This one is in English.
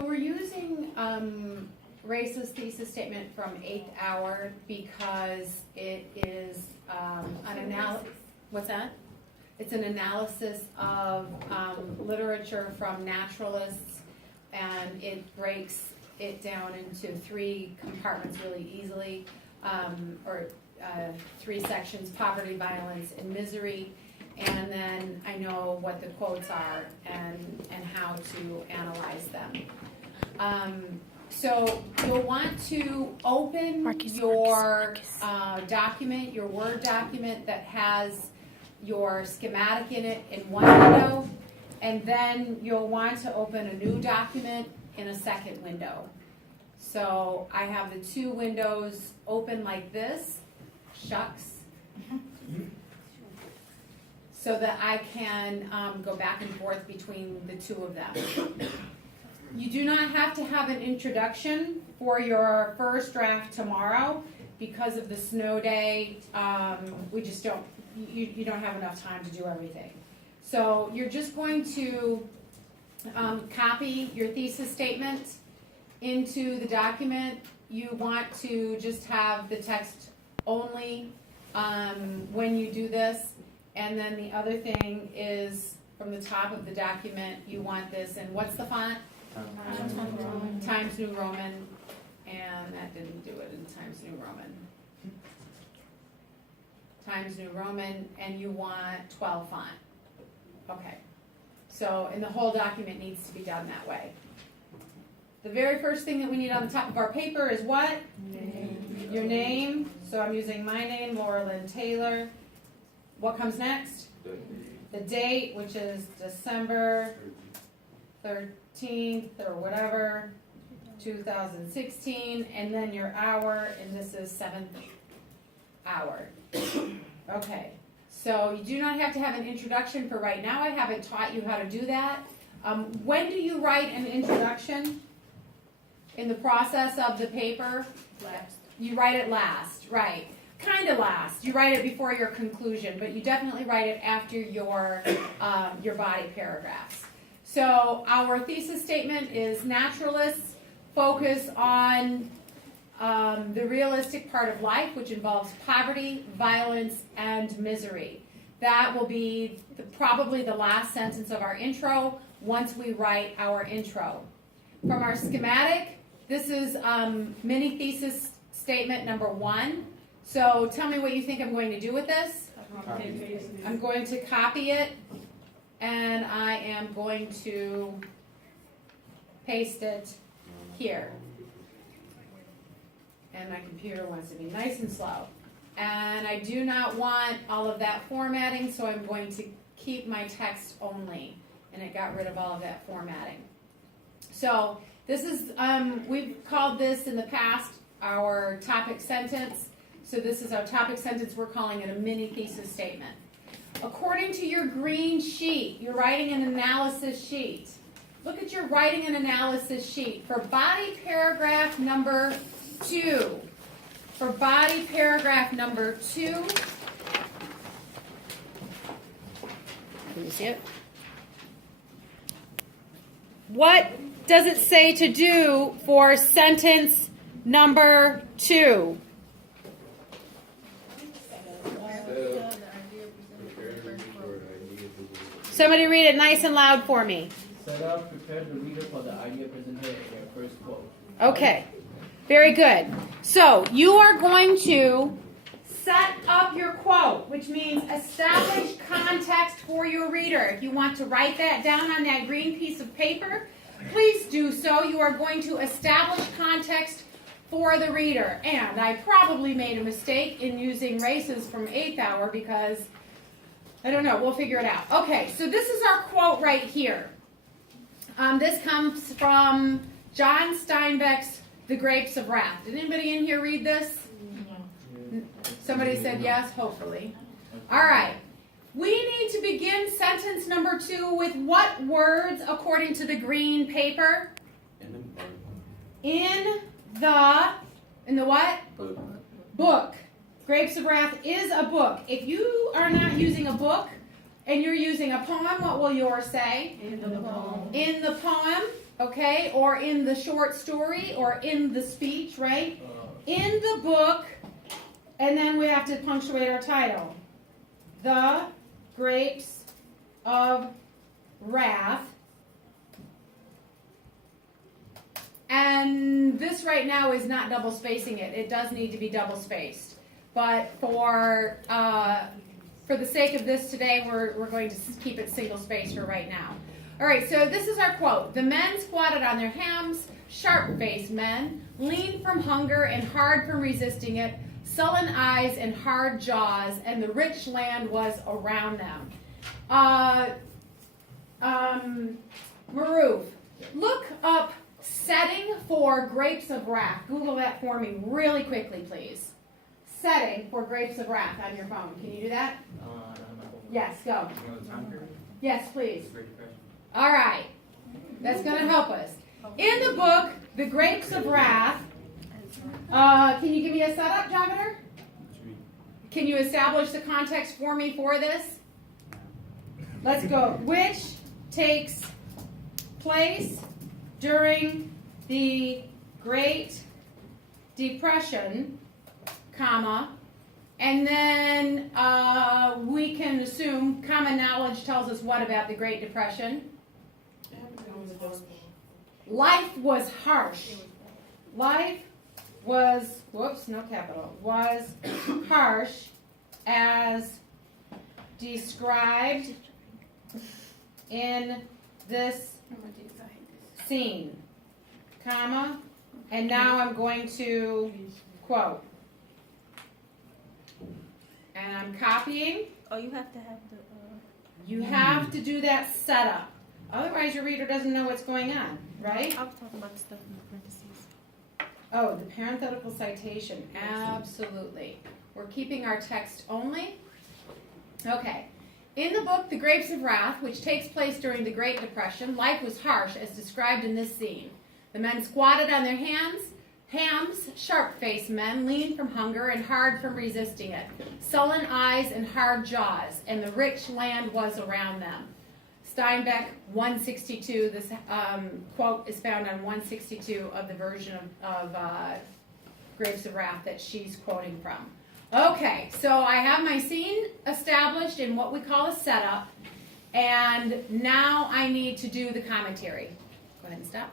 we're using Race's thesis statement from 8th hour because it is an analysis. What's that? It's an analysis of literature from naturalists, and it breaks it down into 3 compartments really easily, or 3 sections: poverty, violence, and misery. And then I know what the quotes are and how to analyze them. So you'll want to open your document, your Word document that has your schematic in it in one window, and then you'll want to open a new document in a second window. So I have the 2 windows open like this. Shucks. So that I can go back and forth between the 2 of them. You do not have to have an introduction for your first draft tomorrow because of the snow day. We just don't, you don't have enough time to do everything. So you're just going to copy your thesis statement into the document. You want to just have the text only when you do this. And then the other thing is, from the top of the document, you want this, and what's the font? Times New Roman, and that didn't do it in Times New Roman. Times New Roman, and you want 12 font. Okay, so, and the whole document needs to be done that way. The very first thing that we need on the top of our paper is what? Name. Your name. So I'm using my name, Laura Lynn Taylor. What comes next? The date, which is December 13th or whatever, 2016, and then your hour, and this is 7th hour. Okay, so you do not have to have an introduction for right now. I haven't taught you how to do that. When do you write an introduction in the process of the paper? Last. You write it last, right. Kind of last. You write it before your conclusion, but you definitely write it after your body paragraphs. So our thesis statement is naturalists focus on the realistic part of life, which involves poverty, violence, and misery. That will be probably the last sentence of our intro once we write our intro. From our schematic, this is mini thesis statement number 1. So tell me what you think I'm going to do with this. I'm going to copy it, and I am going to paste it here. And my computer wants to be nice and slow. And I do not want all of that formatting, so I'm going to keep my text only. And it got rid of all of that formatting. So this is, we've called this in the past our topic sentence. So this is our topic sentence. We're calling it a mini thesis statement. According to your green sheet, you're writing an analysis sheet. Look at your writing an analysis sheet for body paragraph number 2. For body paragraph number 2, can you see it? What does it say to do for sentence number 2? Somebody read it nice and loud for me. Set up, prepare the reader for the idea presented in your first quote. Okay, very good. So you are going to set up your quote, which means establish context for your reader. If you want to write that down on that green piece of paper, please do so. You are going to establish context for the reader. And I probably made a mistake in using races from 8th hour because, I don't know, we'll figure it out. Okay, so this is our quote right here. This comes from John Steinbeck's The Grapes of Wrath. Did anybody in here read this? No. Somebody said yes, hopefully. All right. We need to begin sentence number 2 with what words according to the green paper? In the what? Book. Grapes of Wrath is a book. If you are not using a book and you're using a poem, what will yours say? In the poem. In the poem. okay, or in the short story, or in the speech, right? In the book, and then we have to punctuate our title. The Grapes of Wrath. And this right now is not double spacing it. It does need to be double spaced. But for the sake of this today, we're going to keep it single spaced for right now. All right, so this is our quote. The men squatted on their hams, sharp-faced men, lean from hunger and hard from resisting it, sullen eyes and hard jaws, and the rich land was around them. Maroof, look up setting for Grapes of Wrath. Google that for me really quickly, please. Setting for Grapes of Wrath on your phone. Can you do that? Yes, go. You know the time period? Yes, please. Great Depression. All right. That's going to help us. In the book, The Grapes of Wrath, can you give me a setup, Javeder? Can you establish the context for me for this? Let's go. Which takes place during the Great Depression, comma, and then we can assume common knowledge tells us what about the Great Depression? Life was harsh. Life was, whoops, no capital, was harsh as described in this scene, comma, and now I'm going to quote. And I'm copying. Oh, you have to have the. You have to do that setup. Otherwise, your reader doesn't know what's going on, right? I was talking about the stuff in the parentheses. Oh, the parenthetical citation. Absolutely. We're keeping our text only. Okay. In the book, The Grapes of Wrath, which takes place during the Great Depression, life was harsh as described in this scene. The men squatted on their hams, sharp-faced men, lean from hunger and hard from resisting it, sullen eyes and hard jaws, and the rich land was around them. Steinbeck, 162, this quote is found on 162 of the version of Grapes of Wrath that she's quoting from. Okay, so I have my scene established in what we call a setup, and now I need to do the commentary. Go ahead and stop.